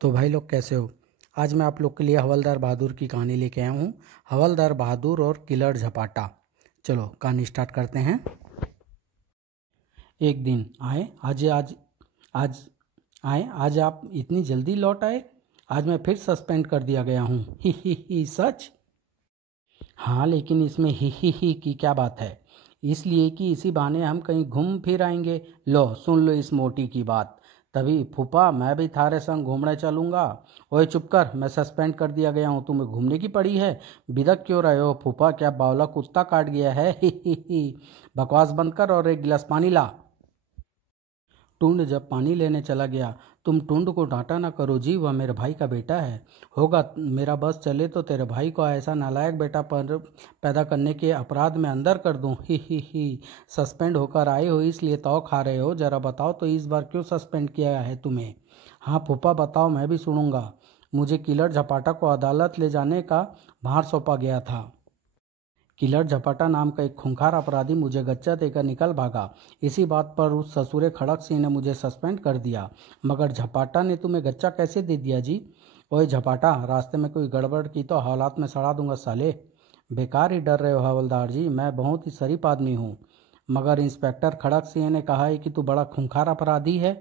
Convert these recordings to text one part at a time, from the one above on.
तो भाई लोग कैसे हो। आज मैं आप लोग के लिए हवलदार बहादुर की कहानी लेके आया हूँ। हवलदार बहादुर और किलर झपाटा। चलो कहानी स्टार्ट करते हैं। एक दिन आए आज आज आज आए आज आप इतनी जल्दी लौट आए। आज मैं फिर सस्पेंड कर दिया गया हूँ। ही सच। हाँ लेकिन इसमें ही की क्या बात है। इसलिए कि इसी बहाने हम कहीं घूम फिर आएंगे। लो सुन लो इस मोटी की बात। तभी फूफा मैं भी थारे संग घूमने चलूंगा। ओए चुप कर, मैं सस्पेंड कर दिया गया हूँ, तुम्हें घूमने की पड़ी है। बिदक क्यों रहे हो फूफा, क्या बावला कुत्ता काट गया है। ही बकवास बंद कर और एक गिलास पानी ला। टुंड जब पानी लेने चला गया। तुम टुंड को डांटा ना करो जी, वह मेरे भाई का बेटा है। होगा मेरा बस चले तो तेरे भाई को ऐसा नालायक बेटा पर पैदा करने के अपराध में अंदर कर दूं। ही सस्पेंड होकर आए हो इसलिए तौ खा रहे हो। जरा बताओ तो इस बार क्यों सस्पेंड किया है तुम्हें। हाँ फूफा बताओ, मैं भी सुनूंगा। मुझे किलर झपाटा को अदालत ले जाने का भार सौंपा गया था। किलर झपाटा नाम का एक खूंखार अपराधी मुझे गच्चा देकर निकल भागा। इसी बात पर उस ससुरे खड़क सिंह ने मुझे सस्पेंड कर दिया। मगर झपाटा ने तुम्हें गच्चा कैसे दे दिया जी। ओए झपाटा, रास्ते में कोई गड़बड़ की तो हालात में सड़ा दूंगा साले। बेकार ही डर रहे हो हवलदार जी, मैं बहुत ही शरीफ आदमी हूँ। मगर इंस्पेक्टर खड़क सिंह ने कहा है कि तू बड़ा खूंखार अपराधी है।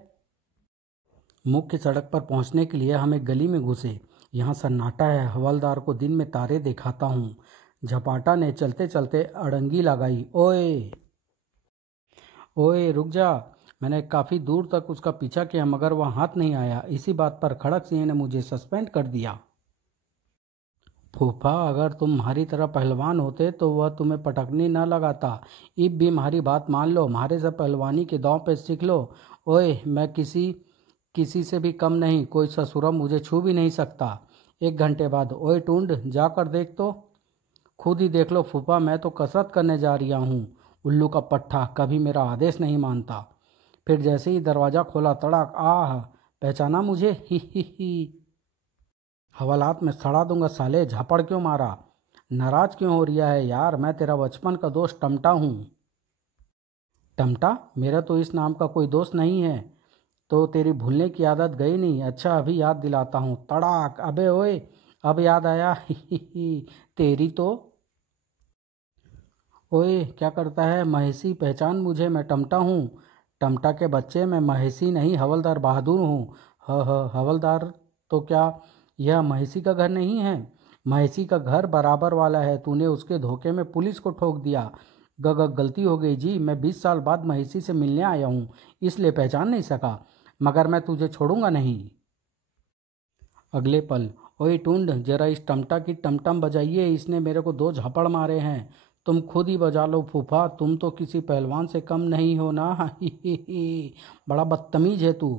मुख्य सड़क पर पहुंचने के लिए हम एक गली में घुसे। यहाँ सन्नाटा है, हवलदार को दिन में तारे दिखाता हूँ। झपाटा ने चलते चलते अड़ंगी लगाई। ओए ओए रुक जा। मैंने काफ़ी दूर तक उसका पीछा किया मगर वह हाथ नहीं आया। इसी बात पर खड़क सिंह ने मुझे सस्पेंड कर दिया। फूफा अगर तुम हमारी तरह पहलवान होते तो वह तुम्हें पटकनी न लगाता। अब भी हमारी बात मान लो, हमारे से पहलवानी के दांव पे सीख लो। ओए मैं किसी किसी से भी कम नहीं, कोई ससुरा मुझे छू भी नहीं सकता। एक घंटे बाद ओए टूंड जाकर देख तो। खुद ही देख लो फूफा, मैं तो कसरत करने जा रहा हूँ। उल्लू का पट्ठा कभी मेरा आदेश नहीं मानता। फिर जैसे ही दरवाज़ा खोला तड़ाक, आह पहचाना मुझे। ही हवालात में सड़ा दूंगा साले। झापड़ क्यों मारा, नाराज क्यों हो रहा है यार। मैं तेरा बचपन का दोस्त टमटा हूँ। टमटा? मेरा तो इस नाम का कोई दोस्त नहीं है। तो तेरी भूलने की आदत गई नहीं। अच्छा अभी याद दिलाता हूँ। तड़ाक, अबे ओए अब याद आया। ही तेरी तो। ओए क्या करता है महेशी, पहचान मुझे, मैं टमटा हूँ। टमटा के बच्चे, मैं महेशी नहीं हवलदार बहादुर हूँ। हवलदार तो क्या यह महेशी का घर नहीं है। महेशी का घर बराबर वाला है। तूने उसके धोखे में पुलिस को ठोक दिया। गलती हो गई जी, मैं 20 साल बाद महेशी से मिलने आया हूँ इसलिए पहचान नहीं सका। मगर मैं तुझे छोड़ूंगा नहीं। अगले पल, ओए टुंड जरा इस टमटा की टमटम बजाइए, इसने मेरे को 2 झापड़ मारे हैं। तुम खुद ही बजा लो फूफा, तुम तो किसी पहलवान से कम नहीं हो ना। ही बड़ा बदतमीज है तू।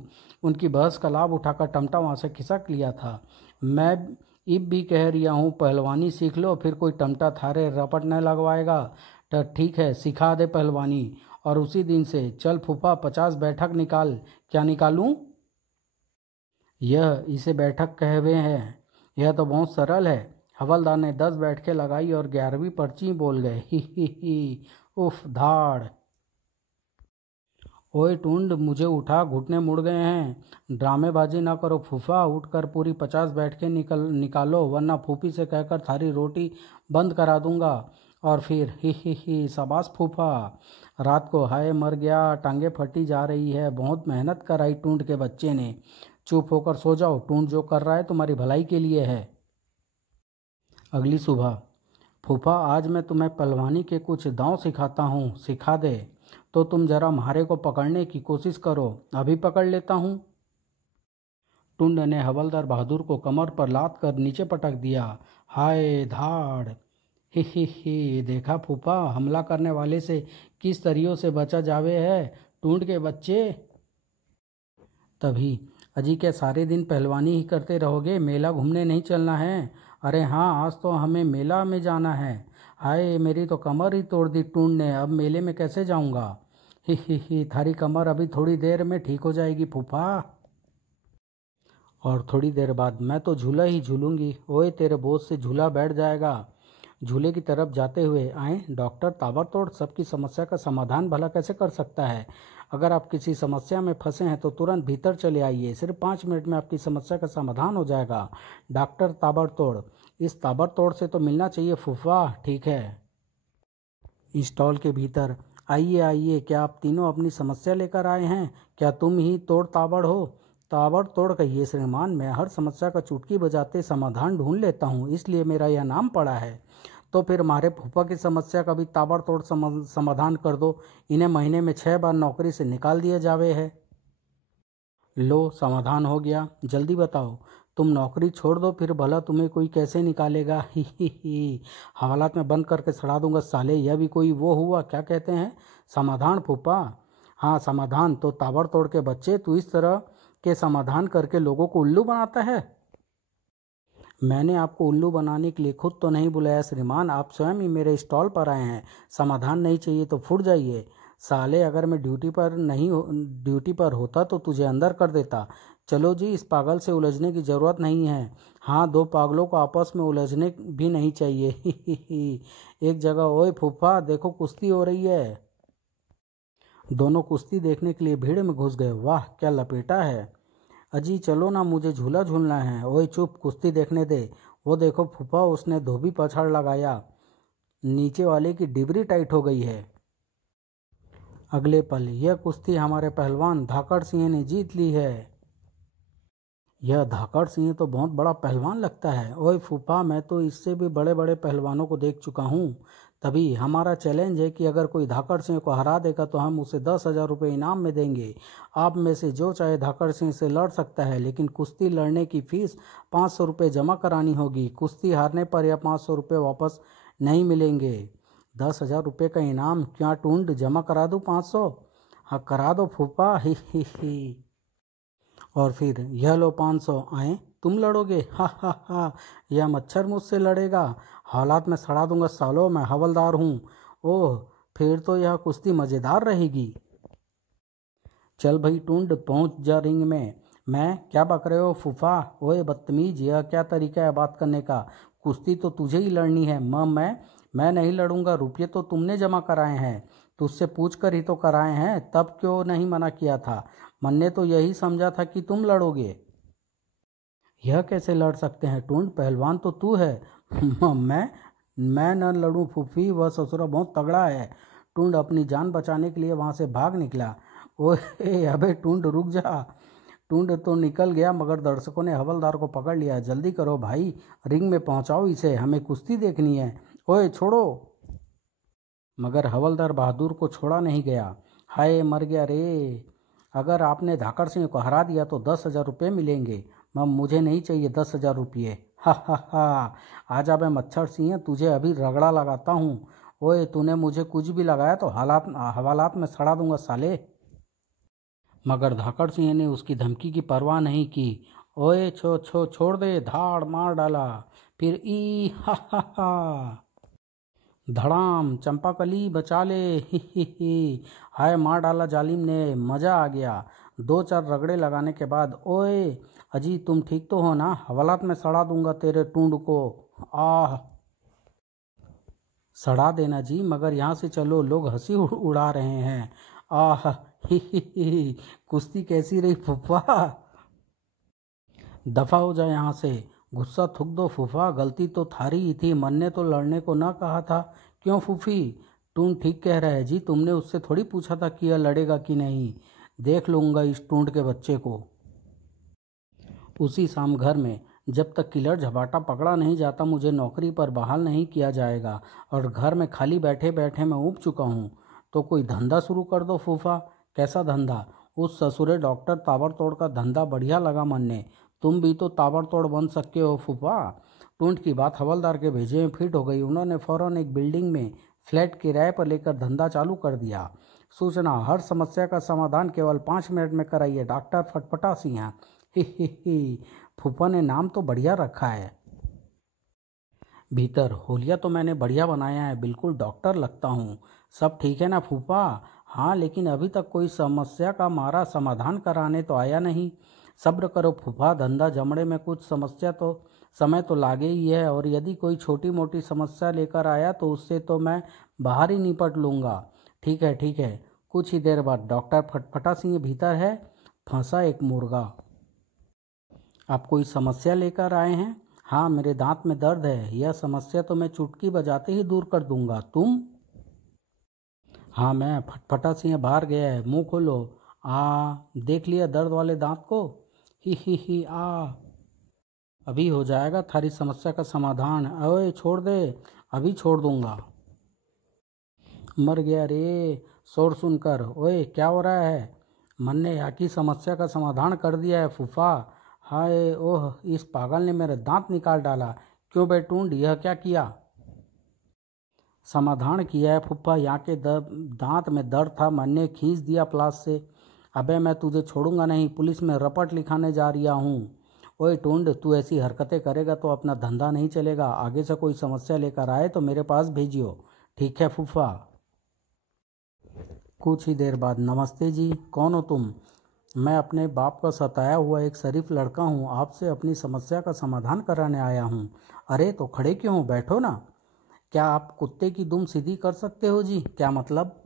उनकी बहस का लाभ उठाकर टमटा वहाँ से खिसक लिया था। मैं इब भी कह रिया हूँ पहलवानी सीख लो, फिर कोई टमटा थारे रपट न लगवाएगा। तो ठीक है सिखा दे पहलवानी। और उसी दिन से चल फूफा 50 बैठक निकाल। क्या निकालूं? यह इसे बैठक कहे हुए हैं। यह तो बहुत सरल है। हवलदार ने 10 बैठकें लगाई और 11वीं पर्ची बोल गए। ही उफ धाड़। ओए टूंड मुझे उठा, घुटने मुड़ गए हैं। ड्रामेबाजी ना करो फूफा, उठकर पूरी 50 बैठकें निकालो वरना फूफी से कहकर थारी रोटी बंद करा दूंगा। और फिर ही शाबाश फूफा। रात को हाय मर गया, टांगे फटी जा रही है, बहुत मेहनत कराई टूंड के बच्चे ने। चुप होकर सो जाओ, टूंड जो कर रहा है तुम्हारी भलाई के लिए है। अगली सुबह, फूफा आज मैं तुम्हें पहलवानी के कुछ दांव सिखाता हूँ, सिखा दे तो तुम जरा म्हारे को पकड़ने की कोशिश करो। अभी पकड़ लेता हूँ। टुंड ने हवलदार बहादुर को कमर पर लात कर नीचे पटक दिया। हाय धाड़। ही देखा फूफा, हमला करने वाले से किस तरियों से बचा जावे है टूंड के बच्चे। तभी, अजी क्या सारे दिन पहलवानी ही करते रहोगे, मेला घूमने नहीं चलना है। अरे हाँ आज तो हमें मेला में जाना है। हाय मेरी तो कमर ही तोड़ दी टूंड ने, अब मेले में कैसे जाऊंगा। ही थारी कमर अभी थोड़ी देर में ठीक हो जाएगी फूफा। और थोड़ी देर बाद मैं तो झूला ही झूलूंगी। ओए तेरे बोझ से झूला बैठ जाएगा। झूले की तरफ जाते हुए, आए डॉक्टर ताबड़तोड़ सबकी समस्या का समाधान भला कैसे कर सकता है। अगर आप किसी समस्या में फंसे हैं तो तुरंत भीतर चले आइए, सिर्फ 5 मिनट में आपकी समस्या का समाधान हो जाएगा। डॉक्टर ताबड़तोड़। इस ताबड़तोड़ से तो मिलना चाहिए फूफा। ठीक है। स्टॉल के भीतर। आइए आइए, क्या आप तीनों अपनी समस्या लेकर आए हैं? क्या तुम ही तोड़ ताबड़ हो? ताबड़ तोड़ कहिए श्रीमान, मैं हर समस्या का चुटकी बजाते समाधान ढूंढ लेता हूँ, इसलिए मेरा यह नाम पड़ा है। तो फिर हमारे फूफा की समस्या का भी ताबड़तोड़ समाधान कर दो। इन्हें महीने में 6 बार नौकरी से निकाल दिया जावे है। लो, समाधान हो गया। जल्दी बताओ, तुम नौकरी छोड़ दो, फिर भला तुम्हें कोई कैसे निकालेगा? ही हवालात में बंद करके सड़ा दूंगा साले। यह भी कोई वो हुआ, क्या कहते हैं, समाधान फूफा? हाँ, समाधान तो ताबड़तोड़ के बच्चे, तू इस तरह के समाधान करके लोगों को उल्लू बनाता है। मैंने आपको उल्लू बनाने के लिए खुद तो नहीं बुलाया श्रीमान, आप स्वयं ही मेरे स्टॉल पर आए हैं। समाधान नहीं चाहिए तो फुट जाइए। साले, अगर मैं ड्यूटी पर होता तो तुझे अंदर कर देता। चलो जी, इस पागल से उलझने की ज़रूरत नहीं है। हाँ, दो पागलों को आपस में उलझने भी नहीं चाहिए। एक जगह, ओए फूफा देखो कुश्ती हो रही है। दोनों कुश्ती देखने के लिए भीड़ में घुस गए। वाह, क्या लपेटा है। अजी चलो ना, मुझे झूला झूलना है। ओए चुप, कुश्ती देखने दे। वो देखो फूफा, उसने धोबी पछाड़ लगाया, नीचे वाले की डिबरी टाइट हो गई है। अगले पल, यह कुश्ती हमारे पहलवान धाकड़ सिंह ने जीत ली है। यह धाकड़ सिंह तो बहुत बड़ा पहलवान लगता है। ओए फूफा, मैं तो इससे भी बड़े बड़े पहलवानों को देख चुका हूँ। तभी हमारा चैलेंज है कि अगर कोई धाकड़ सिंह को हरा देगा तो हम उसे 10,000 रुपये इनाम में देंगे। आप में से जो चाहे धाकड़ सिंह से लड़ सकता है, लेकिन कुश्ती लड़ने की फीस 500 रुपये जमा करानी होगी। कुश्ती हारने पर यह 500 रुपये वापस नहीं मिलेंगे। 10,000 रुपये का इनाम क्या टूंड, जमा करा दूँ 500? हाँ करा दो फूफा। ही। और फिर यह लो 500 आए, तुम लड़ोगे? हा हा हा। यह मच्छर मुझसे लड़ेगा? हालात में सड़ा दूंगा सालों, मैं हवलदार हूँ। ओह, फिर तो यह कुश्ती मज़ेदार रहेगी। चल भाई टुंड, पहुँच जा रिंग में। मैं क्या बक रहे हो फूफा? ओए बदतमीज, यह क्या तरीका है बात करने का? कुश्ती तो तुझे ही लड़नी है। मैं नहीं लड़ूंगा। रुपये तो तुमने जमा कराए हैं, तुझसे पूछ कर ही तो कराए हैं। तब क्यों नहीं मना किया था? मन ने तो यही समझा था कि तुम लड़ोगे। यह कैसे लड़ सकते हैं टूंड, पहलवान तो तू है। मैं न लड़ूं फूफी, वह ससुरा बहुत तगड़ा है। टूंड अपनी जान बचाने के लिए वहां से भाग निकला। ओए अबे टूंड रुक जा। टूंड तो निकल गया, मगर दर्शकों ने हवलदार को पकड़ लिया। जल्दी करो भाई, रिंग में पहुंचाओ इसे, हमें कुश्ती देखनी है। ओए छोड़ो। मगर हवलदार बहादुर को छोड़ा नहीं गया। हाय मर गया रे। अगर आपने धाकड़ सिंह को हरा दिया तो 10,000 रुपये मिलेंगे। मुझे नहीं चाहिए 10,000 रुपये। हा हा हा। आजा बे मच्छर सिंह, तुझे अभी रगड़ा लगाता हूँ। ओए तूने मुझे कुछ भी लगाया तो हवालात में सड़ा दूंगा साले। मगर धाकड़ सिंह ने उसकी धमकी की परवाह नहीं की। ओए छोड़ दे, धाड़ मार डाला। फिर ई हा हा हा। धड़ाम, चंपाकली बचा ले। ही। हाय मार डाला जालिम ने, मजा आ गया। 2-4 रगड़े लगाने के बाद, ओए अजी तुम ठीक तो हो ना? हवालात में सड़ा दूंगा तेरे टूंड को। आह। सड़ा देना जी, मगर यहाँ से चलो, लोग हंसी उड़ा रहे हैं। आह। ही। कुश्ती कैसी रही फूफा? दफा हो जाए यहाँ से। गुस्सा थूक दो फूफा, गलती तो थारी ही थी, मन ने तो लड़ने को ना कहा था। क्यों फूफी? टूंड ठीक कह रहा है जी, तुमने उससे थोड़ी पूछा था कि यह लड़ेगा कि नहीं। देख लूँगा इस टूंड के बच्चे को। उसी शाम घर में, जब तक किलर झपाटा पकड़ा नहीं जाता मुझे नौकरी पर बहाल नहीं किया जाएगा। और घर में खाली बैठे बैठे मैं ऊब चुका हूँ। तो कोई धंधा शुरू कर दो फूफा। कैसा धंधा? उस ससुरे डॉक्टर ताबड़तोड़ का धंधा बढ़िया लगा मन ने। तुम भी तो ताबड़तोड़ बन सकते हो फूफा। टूंड की बात हवलदार के भेजे में फिट हो गई। उन्होंने फौरन एक बिल्डिंग में फ्लैट किराए पर लेकर धंधा चालू कर दिया। सूचना, हर समस्या का समाधान केवल 5 मिनट में कराइए, डॉक्टर फटफटा सिंह। ही। फूफा ने नाम तो बढ़िया रखा है। भीतर, होलिया तो मैंने बढ़िया बनाया है, बिल्कुल डॉक्टर लगता हूँ। सब ठीक है ना फूफा? हाँ, लेकिन अभी तक कोई समस्या का मारा समाधान कराने तो आया नहीं। सब्र करो फूफा, धंधा जमड़े में कुछ समय तो लागे ही है। और यदि कोई छोटी मोटी समस्या लेकर आया तो उससे तो मैं बाहर ही निपट लूँगा। ठीक है। कुछ ही देर बाद डॉक्टर फटफटा सिंह भीतर है, फंसा एक मुर्गा। आप कोई समस्या लेकर आए हैं? हाँ, मेरे दांत में दर्द है। यह समस्या तो मैं चुटकी बजाते ही दूर कर दूंगा। तुम? हाँ मैं। फटफटा सिंह बाहर गया है। मुंह खोलो। देख लिया दर्द वाले दांत को? ही अभी हो जाएगा थारी समस्या का समाधान। ओए छोड़ दे। अभी छोड़ दूंगा। मर गया रे शोर सुनकर। ओए क्या हो रहा है? मन ने यहाँ की समस्या का समाधान कर दिया है फूफा। हाय ओह, इस पागल ने मेरा दांत निकाल डाला। क्यों बे टूंड, यह क्या किया? समाधान किया है फूफा। यहाँ के दांत में दर्द था, मन ने खींच दिया प्लास से। अबे मैं तुझे छोड़ूंगा नहीं, पुलिस में रपट लिखाने जा रहा हूँ। ओए टूंड, तू ऐसी हरकतें करेगा तो अपना धंधा नहीं चलेगा। आगे से कोई समस्या लेकर आए तो मेरे पास भेजियो। ठीक है फूफा। कुछ ही देर बाद, नमस्ते जी, कौन हो तुम? मैं अपने बाप का सताया हुआ एक शरीफ लड़का हूँ, आपसे अपनी समस्या का समाधान कराने आया हूँ। अरे तो खड़े क्यों हो, बैठो ना। क्या आप कुत्ते की दुम सीधी कर सकते हो जी? क्या मतलब?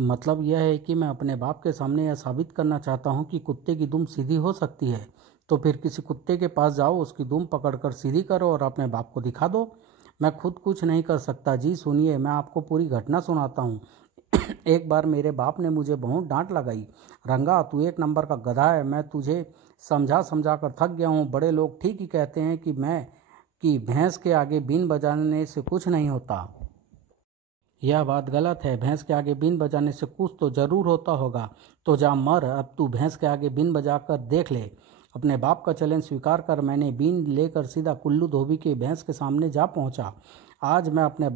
मतलब यह है कि मैं अपने बाप के सामने यह साबित करना चाहता हूँ कि कुत्ते की दुम सीधी हो सकती है। तो फिर किसी कुत्ते के पास जाओ, उसकी दुम पकड़कर सीधी करो और अपने बाप को दिखा दो। मैं खुद कुछ नहीं कर सकता जी। सुनिए, मैं आपको पूरी घटना सुनाता हूँ। एक बार मेरे बाप ने मुझे बहुत डांट लगाई। रंगा, तू एक नंबर का गधा है। मैं तुझे समझा समझा कर थक गया हूँ। बड़े लोग ठीक ही कहते हैं कि भैंस के आगे बीन बजाने से कुछ नहीं होता। यह बात गलत है। भैंस के आगे बीन बजाने से कुछ तो जरूर होता होगा। तो जा मर। अब तू भैंस के आगे बीन बजाकर देख ले। अपने बाप का चैलेंज स्वीकार कर। मैंने बीन लेकर सीधा कुल्लू धोबी के भैंस के सामने जा पहुंचा। आज मैं अपने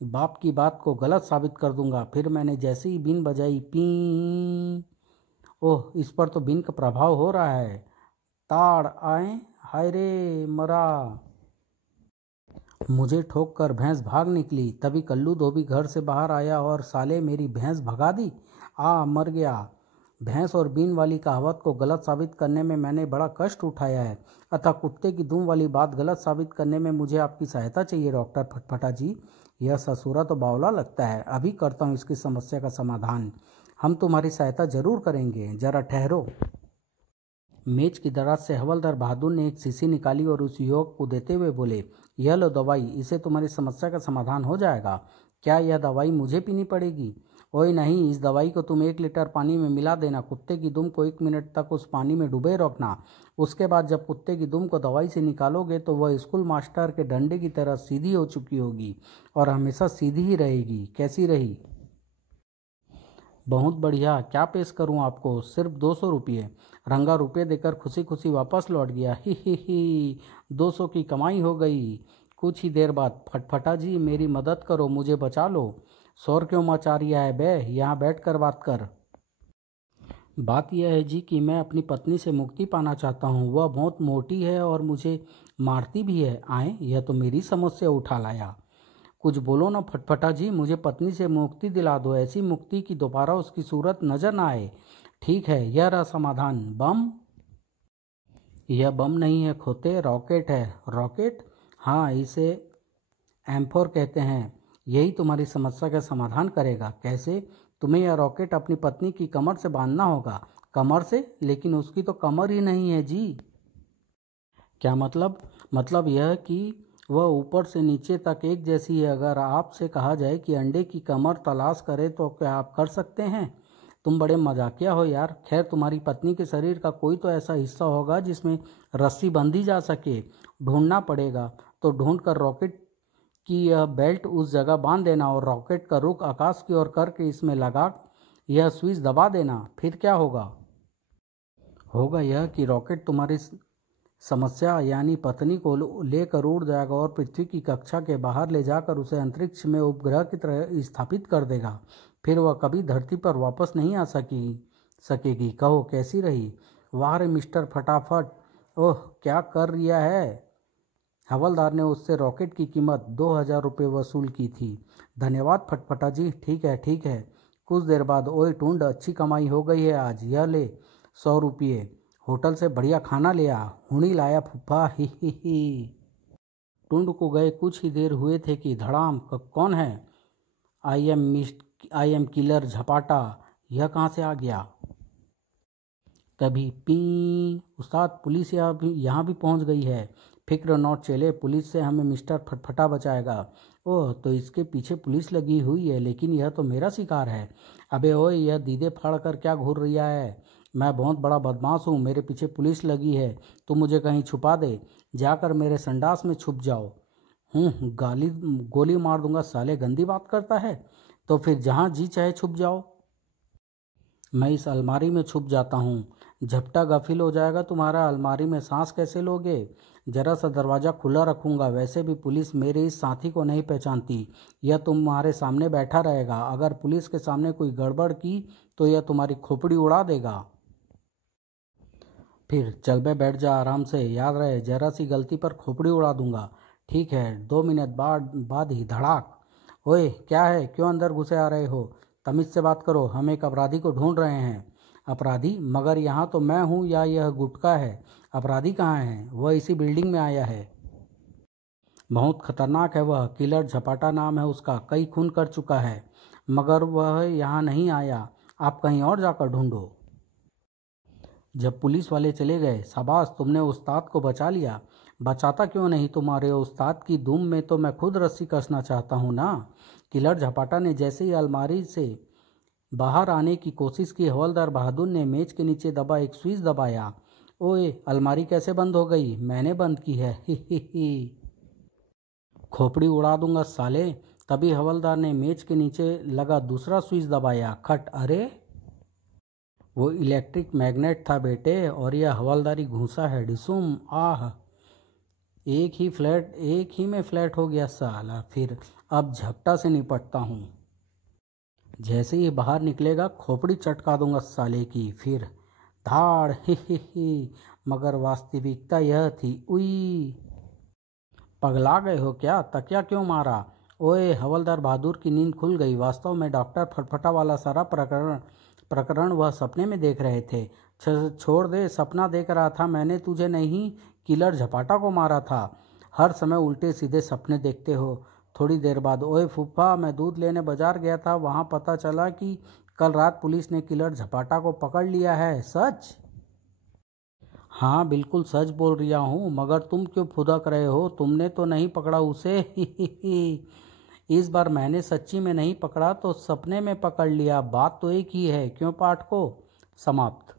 बाप की बात को गलत साबित कर दूंगा। फिर मैंने जैसे ही बीन बजाई, पी। ओह, इस पर तो बीन का प्रभाव हो रहा है। ताड़ आए। हाय रे मरा। मुझे ठोक कर भैंस भाग निकली। तभी कल्लू धोबी घर से बाहर आया और साले मेरी भैंस भगा दी। मर गया। भैंस और बीन वाली कहावत को गलत साबित करने में मैंने बड़ा कष्ट उठाया है, अतः कुत्ते की दुम वाली बात गलत साबित करने में मुझे आपकी सहायता चाहिए डॉक्टर फटफटा जी। यह ससुरा तो बावला लगता है। अभी करता हूँ इसकी समस्या का समाधान। हम तुम्हारी सहायता जरूर करेंगे, जरा ठहरो। मेज की दराज से हवलदार बहादुर ने एक शीशी निकाली और उस युवक को देते हुए बोले, यह लो दवाई, इससे तुम्हारी समस्या का समाधान हो जाएगा। क्या यह दवाई मुझे पीनी पड़ेगी? ओए नहीं, इस दवाई को तुम 1 लीटर पानी में मिला देना। कुत्ते की दुम को 1 मिनट तक उस पानी में डुबे रखना। उसके बाद जब कुत्ते की दुम को दवाई से निकालोगे तो वह स्कूल मास्टर के डंडे की तरह सीधी हो चुकी होगी और हमेशा सीधी ही रहेगी। कैसी रही? बहुत बढ़िया। क्या पेश करूं आपको? सिर्फ 200 रुपये। रंगा रुपये देकर खुशी खुशी वापस लौट गया। ही 200 की कमाई हो गई। कुछ ही देर बाद, फटफटा जी मेरी मदद करो, मुझे बचा लो। शोर क्यों मचा रिया है बे? यहाँ बैठ कर बात कर। बात यह है जी कि मैं अपनी पत्नी से मुक्ति पाना चाहता हूँ। वह बहुत मोटी है और मुझे मारती भी है। यह तो मेरी समस्या उठा लाया। कुछ बोलो ना फटफटा जी, मुझे पत्नी से मुक्ति दिला दो, ऐसी मुक्ति की दोबारा उसकी सूरत नजर ना आए। ठीक है, यह रहा समाधान। बम? यह बम नहीं है खोते, रॉकेट है। रॉकेट? हाँ, इसे एम्फोर कहते हैं। यही तुम्हारी समस्या का समाधान करेगा। कैसे? तुम्हें यह रॉकेट अपनी पत्नी की कमर से बांधना होगा। कमर से? लेकिन उसकी तो कमर ही नहीं है जी। क्या मतलब? मतलब यह कि वह ऊपर से नीचे तक एक जैसी है। अगर आपसे कहा जाए कि अंडे की कमर तलाश करें तो क्या आप कर सकते हैं? तुम बड़े मजाकिया हो यार। खैर, तुम्हारी पत्नी के शरीर का कोई तो ऐसा हिस्सा होगा जिसमें रस्सी बंधी जा सके। ढूंढना पड़ेगा। तो ढूंढ कर रॉकेट की यह बेल्ट उस जगह बांध देना और रॉकेट का रुख आकाश की ओर करके इसमें लगा यह स्विच दबा देना। फिर क्या होगा? होगा यह कि रॉकेट तुम्हारी समस्या यानी पत्नी को लेकर उड़ जाएगा और पृथ्वी की कक्षा के बाहर ले जाकर उसे अंतरिक्ष में उपग्रह की तरह स्थापित कर देगा। फिर वह कभी धरती पर वापस नहीं आ सकेगी। कहो कैसी रही? वाह रे मिस्टर फटाफट। ओह, क्या कर रिया है? हवलदार ने उससे रॉकेट की कीमत 2000 रुपये वसूल की थी। धन्यवाद फटफटा जी। ठीक है ठीक है। कुछ देर बाद, ओए टूंड, अच्छी कमाई हो गई है आज। यह ले 100 रुपये। होटल से बढ़िया खाना ले आ। हुणी लाया फूफा। ही। टुंड को गए कुछ ही देर हुए थे कि धड़ाम। कौन है? I am I am killer Jhapata, यह कहाँ से आ गया? तभी पी, उस्ताद पुलिस यहाँ भी पहुँच गई है। फिक्र नॉट चले, पुलिस से हमें मिस्टर फटफटा बचाएगा। ओह, तो इसके पीछे पुलिस लगी हुई है, लेकिन यह तो मेरा शिकार है। अबे ओए, यह दीदे फाड़ कर क्या घूर रहा है? मैं बहुत बड़ा बदमाश हूँ, मेरे पीछे पुलिस लगी है। तू मुझे कहीं छुपा दे, जाकर मेरे संडास में छुप जाओ। गाली गोली मार दूंगा साले, गंदी बात करता है। तो फिर जहाँ जी चाहे छुप जाओ। मैं इस अलमारी में छुप जाता हूँ। झपटा गफिल हो जाएगा तुम्हारा, अलमारी में सांस कैसे लोगे? जरा सा दरवाज़ा खुला रखूँगा, वैसे भी पुलिस मेरे इस साथी को नहीं पहचानती। यह तुम्हारे सामने बैठा रहेगा, अगर पुलिस के सामने कोई गड़बड़ की तो यह तुम्हारी खोपड़ी उड़ा देगा। फिर चल बे, बैठ जा आराम से, याद रहे जरा सी गलती पर खोपड़ी उड़ा दूंगा। ठीक है। 2 मिनट बाद ही धड़ाक। ओए क्या है, क्यों अंदर घुसे आ रहे हो? तमीज़ से बात करो, हम एक अपराधी को ढूंढ रहे हैं। अपराधी? मगर यहाँ तो मैं हूँ या यह गुटका है? अपराधी कहाँ है? वह इसी बिल्डिंग में आया है। बहुत खतरनाक है वह, किलर झपाटा नाम है उसका, कई खून कर चुका है। मगर वह यहाँ नहीं आया, आप कहीं और जाकर ढूंढो। जब पुलिस वाले चले गए, शाबाश तुमने उस्ताद को बचा लिया। बचाता क्यों नहीं, तुम्हारे उस्ताद की दुम में तो मैं खुद रस्सी कसना चाहता हूँ ना। किलर झपाटा ने जैसे ही अलमारी से बाहर आने की कोशिश की, हवलदार बहादुर ने मेज के नीचे दबा एक स्विच दबाया। ओए, अलमारी कैसे बंद हो गई? मैंने बंद की है। ही खोपड़ी उड़ा दूंगा साले। तभी हवलदार ने मेज के नीचे लगा दूसरा स्विच दबाया। खट। अरे, वो इलेक्ट्रिक मैग्नेट था बेटे, और यह हवलदारी घूंसा है। डिसुम। आह, एक ही में फ्लैट हो गया साला। फिर अब झपटा से निपटता हूँ। जैसे ही बाहर निकलेगा खोपड़ी चटका दूंगा साले की। फिर धाड़। ही। मगर वास्तविकता यह थी। उई, पगला गए हो क्या? तकिया क्यों मारा? ओए, हवलदार बहादुर की नींद खुल गई। वास्तव में डॉक्टर फटफटा वाला सारा प्रकरण वह सपने में देख रहे थे। छोड़ दे, सपना देख रहा था। मैंने तुझे नहीं, किलर झपाटा को मारा था। हर समय उल्टे सीधे सपने देखते हो। थोड़ी देर बाद, ओए फूफा, मैं दूध लेने बाजार गया था, वहाँ पता चला कि कल रात पुलिस ने किलर झपाटा को पकड़ लिया है। सच? हाँ बिल्कुल सच बोल रहा हूँ, मगर तुम क्यों फुदक रहे हो? तुमने तो नहीं पकड़ा उसे। इस बार मैंने सच्ची में नहीं पकड़ा तो सपने में पकड़ लिया, बात तो एक ही है। क्यों पाठ को? समाप्त।